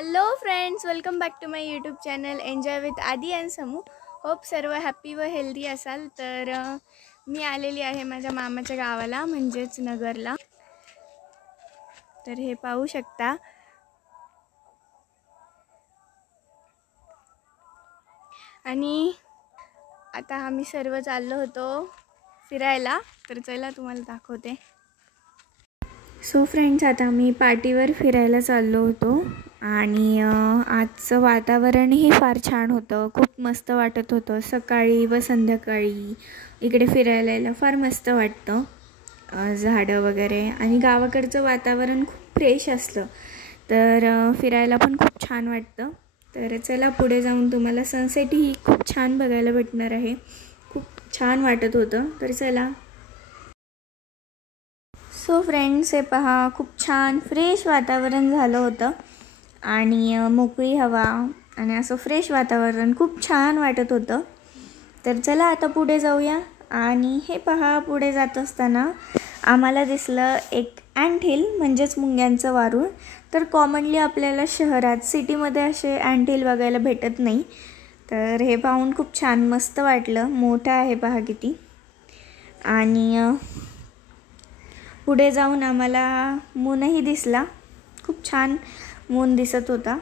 Hello friends, welcome back to my YouTube channel enjoy with Aadi and Samu. Hope सर्व happy व healthy असाल. तर मी आलेली आहे माझ्या मामाच्या गावाला, म्हणजेच नगरला. तर हे पाहू शकता. आणि आता आम्ही सर्व चाललो होतो फिरायला. तर चला तुम्हाला दाखवते. सो फ्रेंड्स, आता आम्ही पार्टीवर फिरायला चाललो होतो आणि आजचं वातावरणही फार छान होतं. खूप मस्त वाटत होतं. सकाळी व संध्याकाळी इकडे फिरायला यायला फार मस्त वाटतं. झाडं वगैरे आणि गावाकडचं वातावरण खूप फ्रेश असतं. तर फिरायला पण खूप छान वाटतं. तर चला पुढे जाऊन तुम्हाला सनसेटही खूप छान बघायला भेटणार आहे. खूप छान वाटत होतं. तर चला. सो फ्रेंड्स, हे पहा, खूप छान फ्रेश वातावरण झालं होतं आणि मोकळी हवा आणि असं फ्रेश वातावरण खूप छान वाटत होतं. तर चला आता पुढे जाऊया. आणि हे पहा, पुढे जात असताना आम्हाला दिसलं एक अँटहिल, म्हणजेच मुंग्यांचं वारूळ. तर कॉमनली आपल्याला शहरात सिटीमध्ये असे अँटहिल बघायला भेटत नाही. तर हे पाहून खूप छान मस्त वाटलं. मोठा आहे पहा किती. आणि पुढे जाऊन आम्हाला मूनही दिसला. खूप छान मून दिसत होता.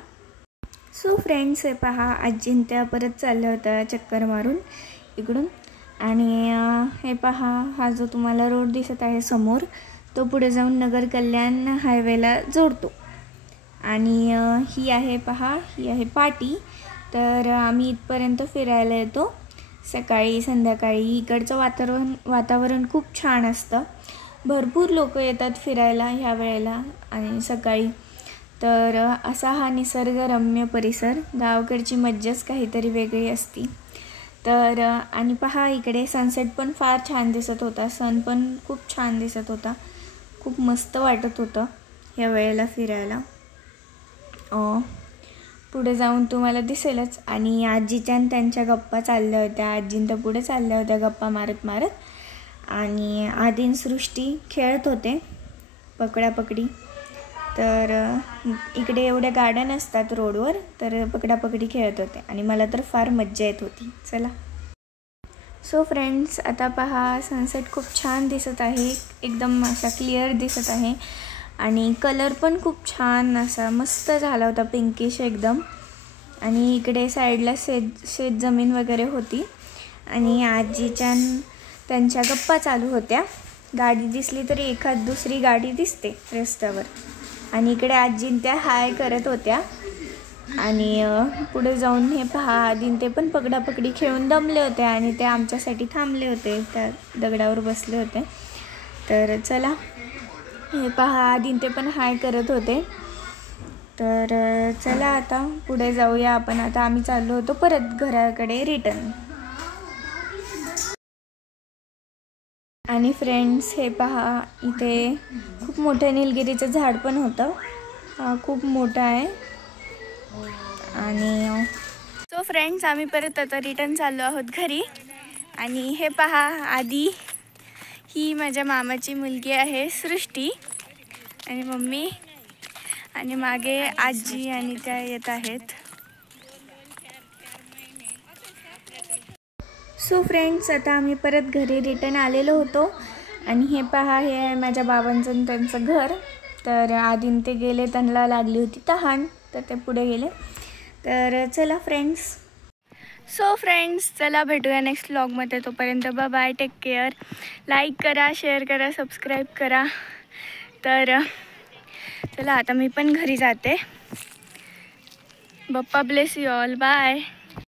सो फ्रेंड्स, हे पहा, अजिंठा परत चालला होता चक्कर मारून इकडून. आणि हे पहा, हा जो तुम्हाला रोड दिसत आहे समोर, तो पुढे जाऊन नगर कल्याण हायवेला जोडतो. आणि ही आहे पहा, ही आहे पाटी. तर आम्ही इथपर्यंत फिरायला येतो सकाळी संध्याकाळी. इकडचं वातावरण खूप छान असतं. भरपूर लोक येतात फिरायला ह्या वेळेला आणि सकाळी. तर असा हा निसर्गरम्य परिसर. गावाकडची मज्जाच काहीतरी वेगळी असती. तर आणि पहा, इकडे सनसेट पण फार छान दिसत होता. सन पण खूप छान दिसत होता. खूप मस्त वाटत होतं ह्या वेळेला फिरायला. पुढे जाऊन तुम्हाला दिसेलच. आणि आजीच्या त्यांच्या गप्पा चालल्या होत्या. आजींच्या पुढे चालल्या होत्या गप्पा मारत मारत. आणि आदीन सृष्टी खेळत होते पकडापकडी. तर इकडे एवढ्या गाड्या नसतात रोडवर, तर पकडापकडी खेळत होते आणि मला तर फार मज्जा येत होती. चला. सो फ्रेंड्स, आता पहा, सनसेट खूप छान दिसत आहे. एकदम असा क्लिअर दिसत आहे आणि कलर पण खूप छान असा मस्त झाला होता, पिंकिश एकदम. आणि इकडे साईडला शेत जमीन वगैरे होती. आणि आजीच्या त्यांच्या गप्पा चालू होत्या. गाडी दिसली तरी एखाद दुसरी गाडी दिसते रस्त्यावर. आणि इकडे आजीन त्या हाय करत होत्या. आणि पुढे जाऊन हे पहा, आदीन ते पण पकडापकडी खेळून दमले होते आणि ते आमच्यासाठी थांबले होते. त्या दगडावर बसले होते. तर चला, हे पहा, आदीन ते पण हाय करत होते. तर चला आता पुढे जाऊया आपण. आता आम्ही चाललो होतो परत घराकडे रिटर्न. आणि फ्रेंड्स, हे पहा, इथे खूप मोठं निलगिरीचं झाड पण होतं. खूप मोठं आहे. आणि सो फ्रेंड्स, आम्ही परत आता रिटर्न चाललो आहोत घरी. आणि हे पहा, आधी ही माझ्या मामाची मुलगी आहे सृष्टी आणि मम्मी. आणि मागे आजी आणि त्या येत आहेत. सो फ्रेंड्स, आता आम्ही परत घरी रिटर्न आलेलो होतो. आणि हे पहा, हे आहे माझ्या बाबांचं त्यांचं घर. तर आधीन ते गेले, त्यांना लागली होती तहान, तर ते पुढे गेले. तर चला फ्रेंड्स. सो फ्रेंड्स, चला भेटूया नेक्स्ट व्लॉगमध्ये. तोपर्यंत bye bye, take care. Like करा, शेअर करा, सबस्क्राईब करा. तर चला आता मी पण घरी जाते. Bappa bless you all. Bye.